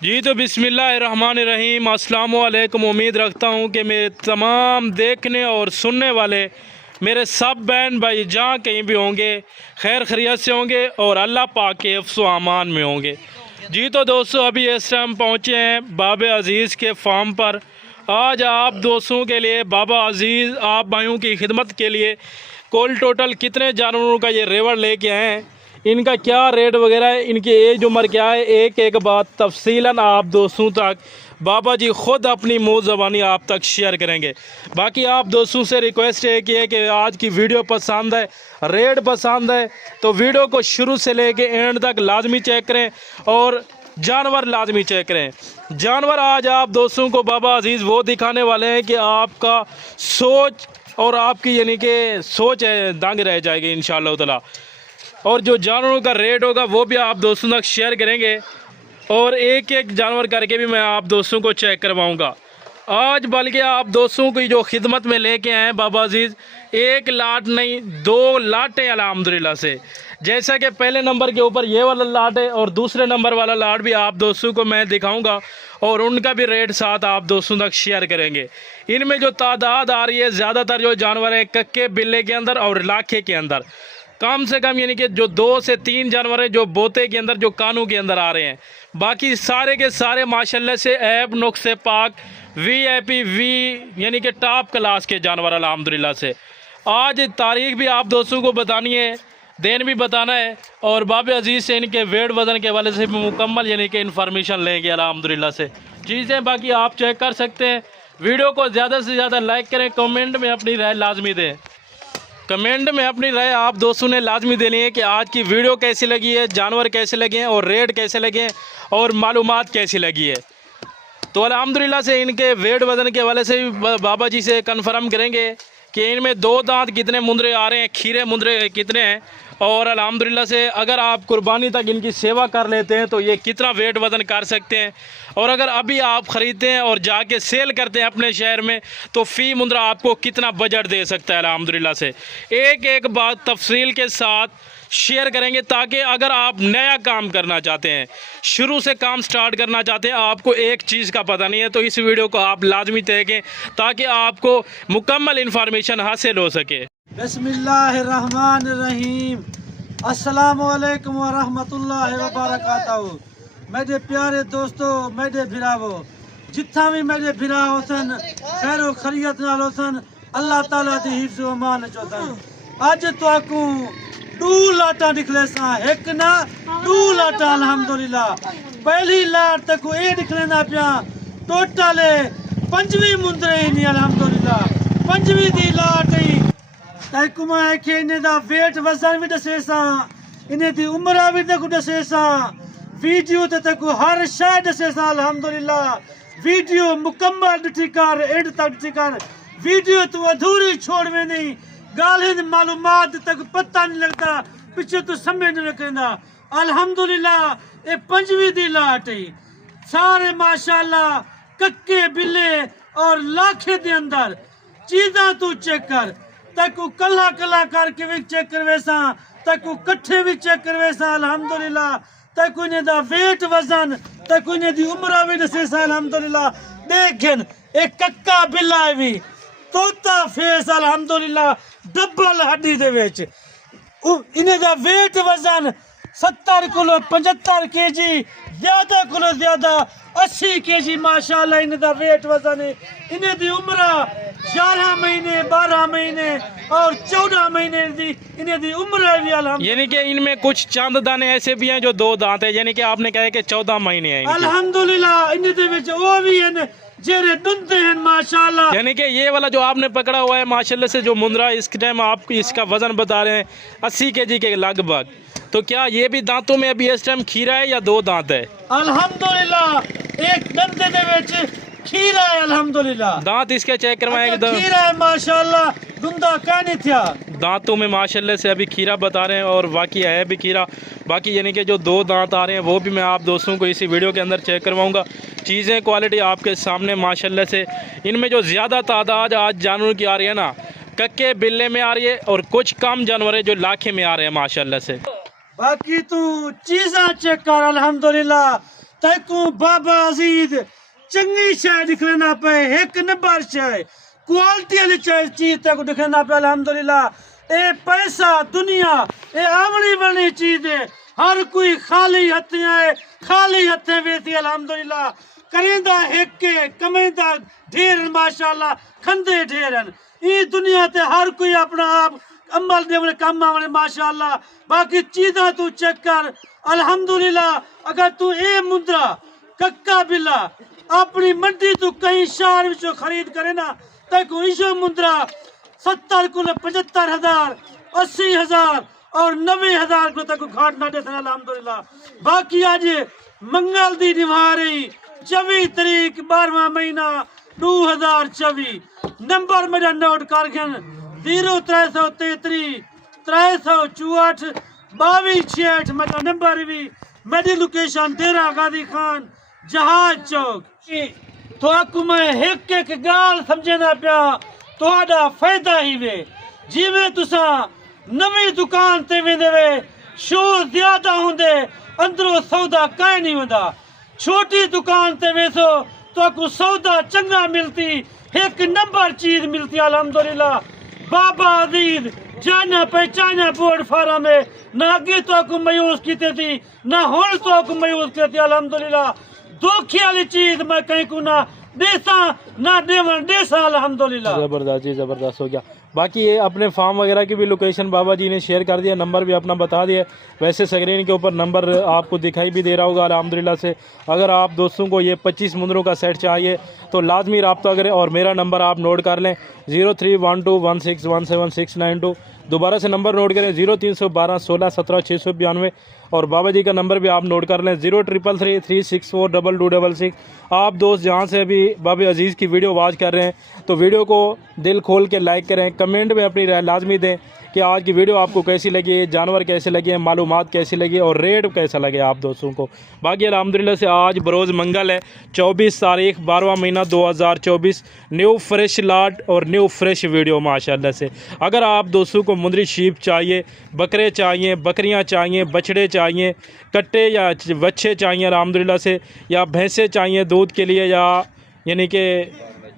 जी तो बिस्मिल्लाहिर्रहमानिर्रहीम, अस्सलाम वालेकुम। उम्मीद रखता हूँ कि मेरे तमाम देखने और सुनने वाले मेरे सब बहन भाई जहाँ कहीं भी होंगे खैर खैरियत से होंगे और अल्लाह पाक के हिफ्ज़ व अमान में होंगे। जी तो दोस्तों अभी इस टाइम पहुँचे हैं बाबा अज़ीज़ के फार्म पर। आज आप दोस्तों के लिए बाबा अज़ीज़ आप भाइयों की खिदमत के लिए कुल टोटल कितने जानवरों का ये रेवड़ लेके आए हैं, इनका क्या रेट वगैरह है, इनकी एज उम्र क्या है, एक एक बात तफसीलन आप दोस्तों तक बाबा जी ख़ुद अपनी मुँह ज़बानी आप तक शेयर करेंगे। बाकी आप दोस्तों से रिक्वेस्ट है कि आज की वीडियो पसंद है, रेट पसंद है तो वीडियो को शुरू से लेके एंड तक लाजमी चेक करें और जानवर लाजमी चेक करें। जानवर आज आप दोस्तों को बाबा अज़ीज़ वो दिखाने वाले हैं कि आपका सोच और आपकी यानी कि सोच है दंग रह जाएगी इंशाअल्लाह ताला। और जो जानवरों का रेट होगा वो भी आप दोस्तों तक शेयर करेंगे और एक एक जानवर करके भी मैं आप दोस्तों को चेक करवाऊंगा आज। बल्कि आप दोस्तों की जो खिदमत में लेके आए हैं बाबा अज़ीज़, एक लाट नहीं दो लाटें अल्हम्दुलिल्लाह से। जैसा कि पहले नंबर के ऊपर ये वाला लाट है और दूसरे नंबर वाला लाट भी आप दोस्तों को मैं दिखाऊंगा और उनका भी रेट साथ आप दोस्तों तक शेयर करेंगे। इनमें जो तादाद आ रही है ज़्यादातर जो जानवर हैं कक्के बिल्ले के अंदर और लाखे के अंदर, कम से कम यानी कि जो 2 से 3 जानवर हैं जो बोते के अंदर जो कानों के अंदर आ रहे हैं। बाकी सारे के सारे माशाल्लाह से ऐब नुक्से पाक VIP यानी कि टॉप क्लास के जानवर अल्हम्दुलिल्लाह से। आज तारीख भी आप दोस्तों को बतानी है, दिन भी बताना है और बाबा अज़ीज़ से इनके वेट वज़न के वाले से भी मुकम्मल यानी कि इन्फॉर्मेशन लेंगे अल्हम्दुलिल्लाह से। चीज़ें बाकी आप चेक कर सकते हैं। वीडियो को ज़्यादा से ज़्यादा लाइक करें, कमेंट में अपनी राय लाजमी दें। कमेंट में अपनी राय आप दोस्तों ने लाजमी देनी है कि आज की वीडियो कैसी लगी है, जानवर कैसे लगे हैं और रेट कैसे लगे हैं और मालूमात कैसी लगी है। तो अल्हम्दुलिल्लाह से इनके वेट वज़न के हवाले से भी बाबा जी से कन्फर्म करेंगे कि इनमें 2 दांत कितने मुंदरे आ रहे हैं, खीरे मुंदरे कितने हैं और अल्हम्दुलिल्लाह से अगर आप कुर्बानी तक इनकी सेवा कर लेते हैं तो ये कितना वेट वज़न कर सकते हैं। और अगर अभी आप ख़रीदते हैं और जाके सेल करते हैं अपने शहर में तो फ़ी मुंदरा आपको कितना बजट दे सकता है। अल्हम्दुलिल्लाह से एक एक बात तफसील के साथ शेयर करेंगे ताकि अगर आप नया काम करना चाहते हैं, शुरू से काम स्टार्ट करना चाहते हैं, आपको एक चीज़ का पता नहीं है तो इस वीडियो को आप लाजमी देखें ताकि आपको मुकम्मल इन्फॉर्मेशन हासिल हो सके। बिस्मिल्लाहिर्रहमानिर्रहीम, अस्सलाम वालेकुम व रहमतुल्लाहि व बरकातहू। मेरे प्यारे दोस्तों, मेरे भिरावो जिथा भी मेरे भिरा होसन खैरो खैरियत नाल होसन, अल्लाह ताला दी हिफ्ज़ व अमान चोदन। अज तुआकू 2 लाटा निकले सा, एक ना 2 लाटा अल्हम्दुलिल्लाह। पहली लाट तक ये निकले ना पिया टोटल 5वीं मुंदरे ही नहीं अल्हम्दुलिल्लाह, 5वीं दी लाट ही तक मैं के इन्हें दा वेट वजन भी दसे सा, इन्हें दी उम्र भी तक दसे सा, वीडियो ते तक हर शय दसे सा अल्हम्दुलिल्लाह। वीडियो मुकम्मल ॾिठी कर, एंड तक ॾिठी कर, वीडियो तू अधूरी छोड़वे नहीं, गालिन मालूमात तक पता नहीं लगता, पीछे तो समझ नहीं रखना। अल्हम्दुलिल्लाह ये 5वीं दी लाट है, सारे माशाल्लाह कक्के बिल्ले और लाखे दे अंदर चीज़ां तू चेक कर, तकू कला कला करके भी चेक करवे सा, तकू कट्ठे भी चेक करवे सा अल्हम्दुलिल्लाह, तकू इन्हें दा वेट वजन, तकू इन्हें दी उम्र भी दसे सा अल्हम्दुलिल्लाह। देखन एक कक्का बिल्ला भी तोता फेस अल्हम्दुलिल्लाह डबल हड्डी दे विच, इन्हें दा वेट वजन 70 किलो 75 kg, ज्यादा को ज्यादा 80 kg माशाल्लाह इन्हें दा वेट वजन है। इन्हें दी उम्र 11 महीने 12 महीने और 14 महीने दी इन्हें दी उम्र है भी अल्हम्दुलिल्लाह। यानी कि इनमें कुछ चंद दाने ऐसे भी हैं जो 2 दांत है, यानी कि आपने कहा कि 14 महीने हैं अल्हम्दुलिल्लाह। इन्हें दे विच वो भी हैं जेरे दुंदे हैं माशाल्लाह। यानी कि ये वाला जो आपने पकड़ा हुआ है माशाल्लाह से जो मुंदरा इस टाइम आप इसका वजन बता रहे हैं 80 kg के लगभग, तो क्या ये भी दांतों में अभी इस टाइम खीरा है या 2 दांत है? अल्हम्दुलिल्लाह एक दंदे दे विच खीरा है अल्हम्दुलिल्लाह। दांत इसके चेक करवाएं एकदम खीरा है माशाल्लाह, दुंदा कहने थिया दांतों में माशाल्लाह से अभी खीरा बता रहे हैं और बाकी है भी खीरा। बाकी यानी कि जो 2 दांत आ रहे हैं वो भी मैं आप दोस्तों को इसी वीडियो के अंदर चेक करवाऊंगा। चीज़ें क्वालिटी आपके सामने माशाल्लाह से। इनमें जो ज़्यादा तादाद आज जानवरों की आ रही है ना, कक्के बिल्ले में आ रही है और कुछ कम जानवर है जो लाखे में आ रहे हैं माशाल्लाह से। बाकी तू चीज़ा चेक कर अल्हम्दुलिल्लाह, तैकू बाबा अजीज चंगी शय दिखना पे, एक नंबर शय क्वालिटी वाली चीज तक दिखना पे। अल्हम्दुलिल्लाह ए पैसा दुनिया ए आवड़ी बनी चीज है, हर कोई खाली हथे है, खाली हथे वेसी। अल्हम्दुलिल्लाह करेंदा एक के कमेंदा ढेर माशाअल्लाह, खंदे ढेरन ई दुनिया ते हर कोई अपना आप अमल दे काम आवड़े माशाअल्लाह। बाकी चीज़ा तू चेक कर अल्हम्दुलिल्लाह। अगर तू ए मुद्रा कक्का बिल्ला अपनी मंडी तू कहीं शहर विचों खरीद करे ना, तक इशो मुद्रा 70 को 75,000 80,000 और 90,000 को तक घाट ना दे सन अल्हम्दुलिल्लाह। बाकी आज मंगल दी निवारी 24 तारीख 12वां महीना 2024 नंबर मेरा नोट कर गन 0333 364 2268 मेरा नंबर भी। मेरी लोकेशन डेरा गाजी खान जहाज चौक। तो आपको मैं एक गाल समझना पिया थोड़ा फायदा ही वे, जिमें तुसा नवी दुकान ते वेंदे वे शोर ज्यादा होंदे अंदरों सौदा कहीं नहीं होंदा। छोटी दुकान ते वेसो तो आपको सौदा चंगा मिलती, एक नंबर चीज मिलती अल्हम्दुलिल्लाह। बाबा अजीज जाना पहचाना बोर्ड फार्म में ना आगे तो आपको मायूस की थी ना होल तो आपको मायूस करती अल्हम्दुलिल्लाह। धोखे वाली चीज मैं कहीं को ना देसा ना देवन देसा अल्हम्दुलिल्लाह। ज़बरदस्त जी, ज़बरदस्त हो गया। बाकी ये अपने फार्म वगैरह की भी लोकेशन बाबा जी ने शेयर कर दिया, नंबर भी अपना बता दिया। वैसे स्क्रीन के ऊपर नंबर आपको दिखाई भी दे रहा होगा अल्हम्दुलिल्लाह से। अगर आप दोस्तों को ये 25 मुंदरों का सेट चाहिए तो लाजमी रब्ता करें और मेरा नंबर आप नोट कर लें 031216179692। दोबारा से नंबर नोट करें 0312 16 17 692 और बाबा जी का नंबर भी आप नोट कर लें 0333 364 2266। आप दोस्त जहाँ से अभी बाबा अजीज़ की वीडियो वॉच कर रहे हैं तो वीडियो को दिल खोल के लाइक करें, कमेंट में अपनी राय लाजमी दें कि आज की वीडियो आपको कैसी लगी, जानवर कैसे लगे, मालूमात कैसी लगी और रेट कैसा लगे आप दोस्तों को। बाकी अल्हम्दुलिल्लाह से आज बरोज़ मंगल है 24 तारीख 12वां महीना 2024। न्यू फ्रेश लाट और न्यू फ्रेश वीडियो माशाल्लाह से। अगर आप दोस्तों को मुंदरी शीप चाहिए, बकरे चाहिए, बकरियां चाहिए, बछड़े चाहिए, कट्टे या बच्चे चाहिए अल्हम्दुलिल्लाह से, या भैंसें चाहिए दूध के लिए या यानी कि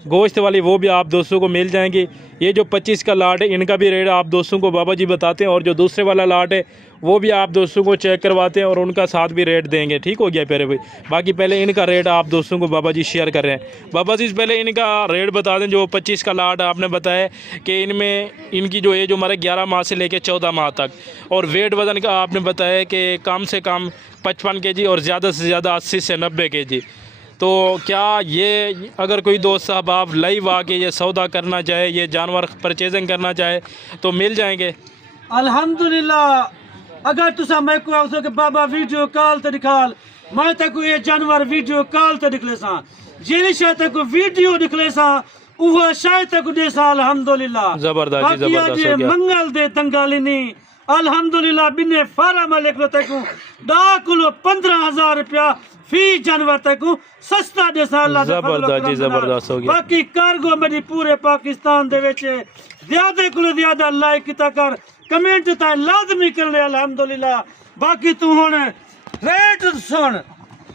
गोश्त वाली, वो भी आप दोस्तों को मिल जाएंगी। ये जो 25 का लाट है इनका भी रेट आप दोस्तों को बाबा जी बताते हैं और जो दूसरे वाला लाट है वो भी आप दोस्तों को चेक करवाते हैं और उनका साथ भी रेट देंगे। ठीक हो गया प्यारे भाई। बाकी पहले इनका रेट आप दोस्तों को बाबा जी शेयर कर रहे हैं। बाबा जी पहले इनका रेट बता दें। जो 25 का लाट आपने बताया कि इनमें इनकी जो एज हमारे 11 माह से लेकर 14 माह तक, और वेट वज़न का आपने बताया कि कम से कम 55 kg और ज़्यादा से ज़्यादा 80 से 90 kg। तो क्या ये अगर कोई दोस्त साहब आप लाइव आके ये सौदा करना चाहे, ये जानवर परचेजिंग करना चाहे तो मिल जाएंगे अल्हम्दुलिल्लाह। अगर तुसा मैं को आखो कि बाबा वीडियो कॉल ते दिखाल, मैं तक ये जानवर वीडियो कॉल ते दिखले सा, जेनी शायद तक वीडियो दिखले सा वो शायद तक दे सा अल्हम्दुलिल्लाह। ज़बरदस्त ज़बरदस्त हो गया। मंगल दे तंगालिनी अल्हम्दुलिल्लाह बिने फार्म लेक तक 10 किलो 15,000 रुपया फी जानवर तक सस्ता दे सा अल्लाह दा ज़बरदस्त जी, ज़बरदस्त हो गया। बाकी कार्गो मेरी पूरे पाकिस्तान दे विच ज्यादा को ज्यादा लाइक किता कर, कमेंट ता लाजमी कर ले अल्हम्दुलिल्लाह। बाकी तू हुन रेट सुन,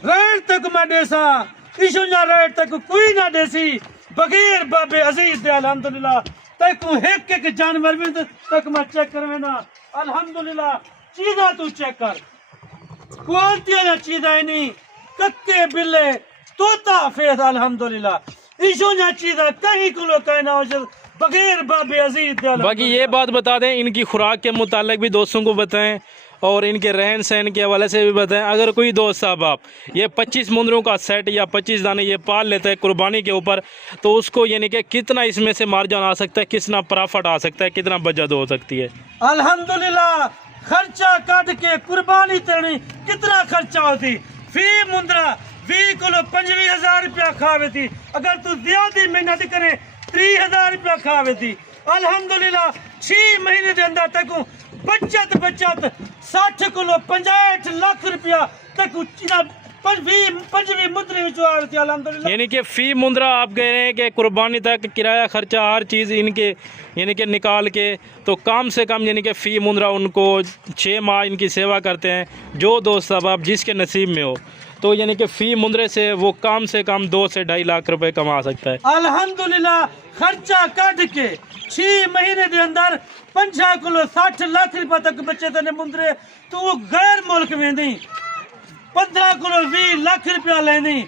रेट तक मैं देसा इशो ना रेट तक कोई ना देसी बगैर बाबे अजीज दे अल्हम्दुलिल्लाह। तक एक जानवर भी तक मैं चेक करवे ना अल्हम्दुलिल्लाह। चीज़ा तू चेक कर, क्वालिटी वाला चीज़ है नहीं, कक्के बिल्ले तोता फेस अल्हम्दुलिल्लाह। इशो ना चीज़ा कहीं को लो कहना हो बगैर बाबे अजीज दे। बाकी ये बात बता दें इनकी खुराक के मुतालिक भी दोस्तों को बताएं और इनके रहन सहन के हवाले से भी बताएं। अगर कोई दोस्त साहब आप ये 25 मुंदरों का सेट या 25 दाने ये पाल लेता है कुर्बानी के ऊपर, तो उसको यानी कि कितना इसमें से मार्जिन आ सकता है, कितना प्रॉफिट आ सकता है, कितना बचत हो सकती है? अल्हम्दुलिल्लाह खर्चा काट के कुर्बानी तेनी कितना खर्चा होती फी मुंदरा 20 किलो 25,000 रुपया खावे थी। अगर तू ज्यादा मेहनत करे 30,000 रुपया खावे थी। अल्हम्दुलिल्लाह 6 महीने के अंदर तक बचत 60 किलो 65 लाख रुपया तक पंजवी मुद्रे अल्हम्दुलिल्लाह। यानी कि फी मुंदरा आप कह रहे हैं कि कुर्बानी तक किराया खर्चा हर चीज़ इनके यानी कि निकाल के तो कम से कम यानी कि फ़ी मुंदरा उनको 6 माह इनकी सेवा करते हैं। जो दोस्त साहब आप जिसके नसीब में हो तो यानी कि फ़ी मुंदरे से वो कम से कम 2 से 2.5 लाख रुपए कमा सकता है। अल्हम्दुलिल्लाह खर्चा कट के 6 महीने के अंदर 50 किलो 60 लाख रुपए तक बचे तेने मुंदरे तू गैर मुल्क वेंदी 15 किलो 20 लाख रुपया लेनी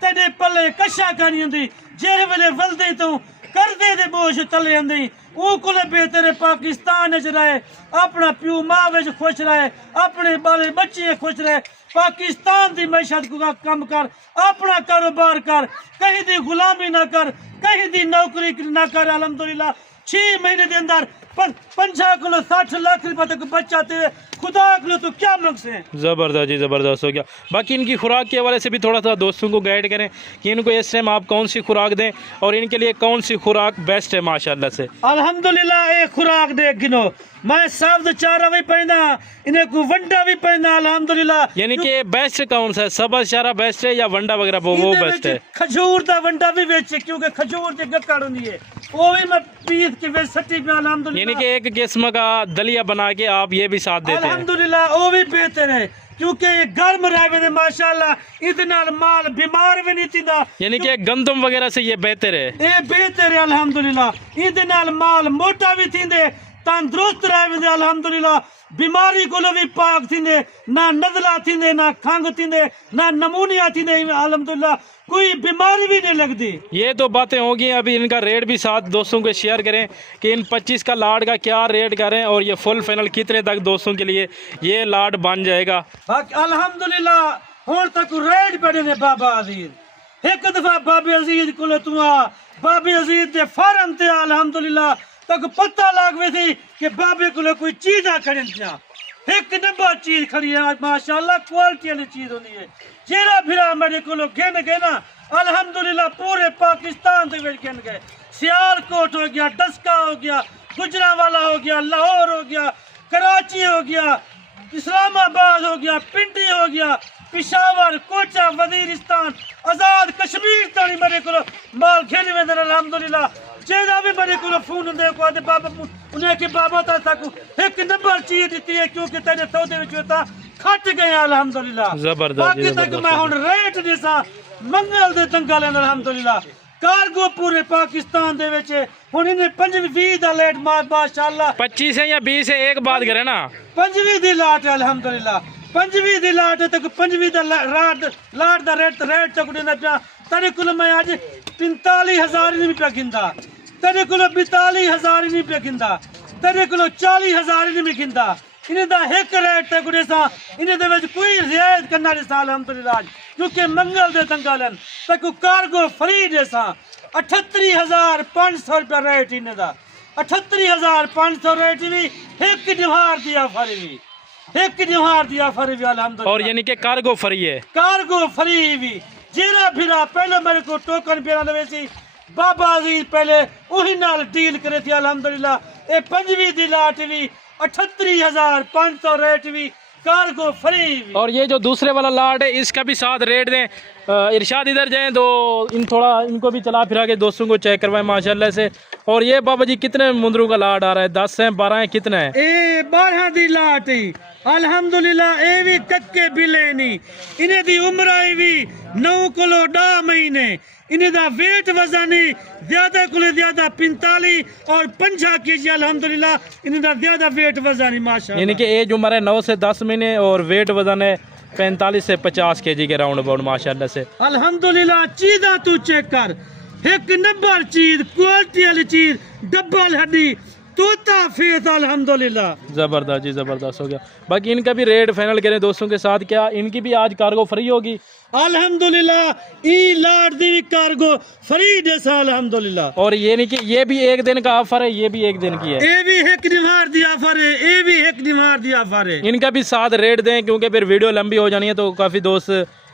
तेरे पल्ले कशा करनी हुंदी जेड़े वेले वलदे तू करदे दे बोझ तले आंदी वो कोले बेहतर पाकिस्तान च रहे अपना प्यू मां विच खुश रहे अपने बाले बच्चे खुश रहे पाकिस्तान की मैशत को कम कर अपना कारोबार कर कहीं दी गुलामी ना कर कहीं दी नौकरी ना कर। अल्हम्दुलिल्लाह 6 महीने के अंदर 50 किलो 60 लाख रुपए तक बचाते खुदा को तो क्या मंगसे हैं। ज़बरदस्त जी, ज़बरदस्त हो गया। बाकी इनकी खुराक के हवाले से भी थोड़ा सा दोस्तों को गाइड करें कि इनको इस टाइम आप कौन सी खुराक दें और इनके लिए कौन सी खुराक बेस्ट है माशाल्लाह से। अल्हम्दुलिल्लाह एक खुराक दे गिनो मैं सब चारा भी पैदा इन्हें को वंडा भी पैदा अल्हम्दुलिल्लाह। यानी कि बेस्ट कौन सा है, सबज चारा बेस्ट है या वंडा वगैरह वो बेस्ट है? खजूर का वंडा भी बेच क्योंकि खजूर की गक्कड़ होती है वो भी मैं पीस के बेच सटी पे अल्हम्दुलिल्लाह। यानी कि एक किस्म का दलिया बना के आप ये भी साथ देते हैं? अल्हम्दुलिल्लाह वो भी बेहतर है क्योंकि ये गर्म रहे माशाल्लाह इहदे नाल माल बीमार भी नहीं थींदा। यानी कि गंदम वगैरह से ये बेहतर है? ये बेहतर है अल्हम्दुलिल्लाह इहदे नाल माल मोटा भी थींदे तंदुरुस्त रहे अल्हम्दुलिल्लाह बीमारी को भी पाक थींदे ना नज़ला थींदे ना खंग थींदे ना नमूनिया थींदे अल्हम्दुलिल्लाह कोई बीमारी भी नहीं लगती। ये तो बातें होगी। अभी इनका रेट भी साथ दोस्तों को शेयर करें कि इन 25 का लाड का क्या रेट करें और ये फुल फाइनल कितने तक दोस्तों के लिए ये लाड बन जाएगा। अल्हम्दुलिल्लाह हुण तक रेट बड़े ने बाबा अजीज एक दफा बाबे अजीज को तू आ बाबे अजीज के फार्म ते अल्हम्दुलिल्लाह तक पता लग वे थी कि बाबे को कोई चीज आ खड़ी एक नंबर चीज खड़ी है माशाल्लाह क्वालिटी वाली चीज होती है जेरा फिरा मेरे को गिन गए ना अल्हम्दुलिल्लाह पूरे पाकिस्तान के गिन गए सियालकोट हो गया डस्का हो गया गुजरांवाला हो गया लाहौर हो गया कराची हो गया इस्लामाबाद हो गया पिंडी हो गया पिशावर कोचा वजीरिस्तान आजाद कश्मीर ताणी मेरे को माल खेली वे अल्हम्दुलिल्लाह जेड़ा भी मेरे को फोन होंगे को आते बाबा उन्हें कि बाबा तक एक नंबर चीज दी है क्योंकि तेरे सौदे विच होता खट गए अल्हम्दुलिल्लाह। जबरदस्त बाकी तक मैं हुन रेट दिसा मंगल दे दंगा लेन अल्हम्दुलिल्लाह कार्गो पूरे पाकिस्तान दे विच हुन इन्हें 25 दा लेट माशाल्लाह 25 है या 20 है एक बात करे ना 25 दी लाट है अल्हम्दुलिल्लाह 25 दी लाट तक 25 दा लाट दा रेट तक देना पिया तेरे को मैं आज 45,000 नहीं पिया गिंदा तेरे को 42,000 नहीं पिया गिंदा तेरे को 40,000 नहीं गिंदा इन्हें दा एक रेट तक देसा इन्हें दे विच कोई रियायत करना नहीं अल्हम्दुलिल्लाह क्योंकि मंगल दे दंगालन तक कार्गो फ्री देसा 38,500 रुपया रेट इन्हें दा 38,500 रेट भी एक दिहार दिया फरी भी एक दिहार दिया फरी भी अल्हम्दुलिल्लाह। और यानी कि कार्गो फ्री है कार्गो फ्री भी जेरा फिरा पहले मेरे को टोकन पेरा दे सी बाबा जी पहले वही नाल डील करे थी अल्हम्दुलिल्लाह ए 25 दी लाट भी 38,500 रेट भी कार्गो फ्री भी। और ये जो दूसरे वाला लाट है इसका भी साथ रेट दें इरशाद इधर जाएं तो इन थोड़ा इनको भी चला फिरा के दोस्तों को चेक करवाएं माशाल्लाह से। और ये बाबा जी कितने मुंदरों का लाट आ रहा है 10 है 12 है कितना है? ए 12 दी लाट ही अल्हम्दुलिल्लाह ए भी कक्के बिले नहीं इन्हें दी उम्र आई भी 9 किलो 10 महीने इन्हें दा वेट वजन ज्यादा को ज्यादा 45 और 50 केजी अल्हम्दुलिल्लाह इन्हें दा ज्यादा वेट वजन माशाल्लाह। यानी कि एज उम्र है 9 से 10 महीने और वेट वजन है 45 से 50 केजी के राउंड अबाउट माशाल्लाह से। अल्हम्दुलिल्लाह चीज़ा तू चेक कर एक नंबर चीज क्वालिटी वाली चीज डबल हड्डी तोता फेस अल्हम्दुलिल्लाह। जबरदस्त जी जबरदस्त हो गया। बाकी इनका भी रेट फाइनल करें दोस्तों के साथ क्या इनकी भी आज कार्गो फ्री होगी? अल्हम्दुलिल्लाह ई लाट दी कार्गो फ्री देसा अल्हम्दुलिल्लाह। और ये नहीं कि ये भी एक दिन का ऑफर है ये भी एक दिन की है? ये भी एक दिमार दी ऑफर है ये भी एक दिमार दी ऑफर है। इनका भी साथ रेट दें क्योंकि फिर वीडियो लंबी हो जानी है तो काफ़ी दोस्त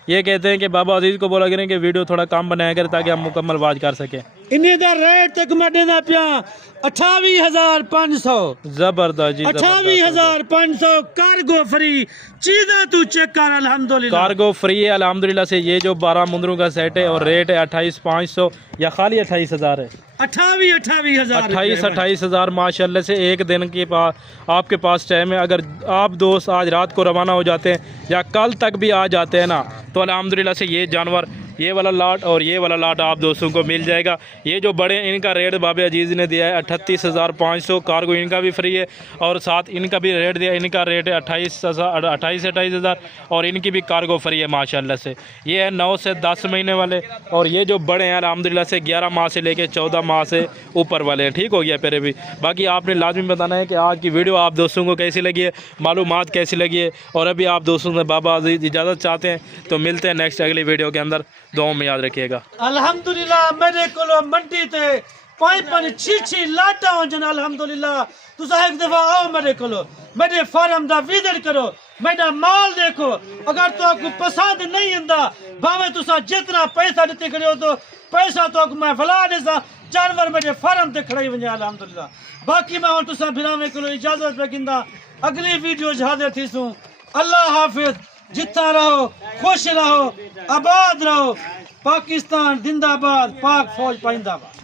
ये कहते हैं कि बाबा अजीज को बोला करें कि वीडियो थोड़ा कम बनाया करें ताकि हम मुकम्मल वाच कर सकें। इन्हें दा रेट तक मैं देना पिया 28,500 जबरदस्त जी, 28,500 कार्गो फ्री चीज़ा तू चेक कर अल्हम्दुलिल्लाह। कार्गो फ्री है अल्हम्दुलिल्लाह से। ये जो 12 मुंदरों का सेट है और रेट है 28,500 या खाली 28,000 है। 28,000 माशाल्लाह से। एक दिन के पास आपके पास टाइम है, अगर आप दोस्त आज रात को रवाना हो जाते हैं या कल तक भी आ जाते हैं ना, तो अल्हम्दुलिल्लाह से ये जानवर, ये वाला लाट और ये वाला लाट आप दोस्तों को मिल जाएगा। ये जो बड़े इनका रेट बाबे अजीज़ ने दिया है 38,500, कार्गो इनका भी फ्री है और साथ इनका भी रेट दिया, इनका रेट है 28,000 और इनकी भी कार्गो फ्री है माशाल्लाह से। ये है 9 से 10 महीने वाले और ये जो बड़े हैं अल्हम्दुलिल्लाह से 11 माह से लेके 14 माह से ऊपर वाले हैं। ठीक हो गया पेरे भी। बाकी आपने लाजमी बताना है कि आज की वीडियो आप दोस्तों को कैसी लगी है, मालूमात कैसी लगी है। और अभी आप दोस्तों से बाबा अजीज इजाज़त चाहते हैं तो मिलते हैं नेक्स्ट अगली वीडियो के अंदर। दुआ में याद रखिएगा। अल्हम्दुलिल्लाह मेरे को मंडी ते 5-6 लाटा हो जन अल्हम्दुलिल्लाह। तुसा एक दफा आओ मेरे को, मेरे फार्म दा विजिट करो, मेरा माल देखो। अगर तो आपको पसंद नहीं आंदा भावे तुसा जितना पैसा देते खड़े हो तो पैसा तो मैं फला देसा, जानवर मेरे फार्म ते खड़े वने अल्हम्दुलिल्लाह। बाकी मैं और तुसा फिरावे को इजाजत रखिंदा। अगली वीडियो हाजिर थीसूं। अल्लाह हाफिज। जितना रहो, खुश रहो, आबाद रहो। पाकिस्तान जिंदाबाद, पाक फौज पाइंदाबाद।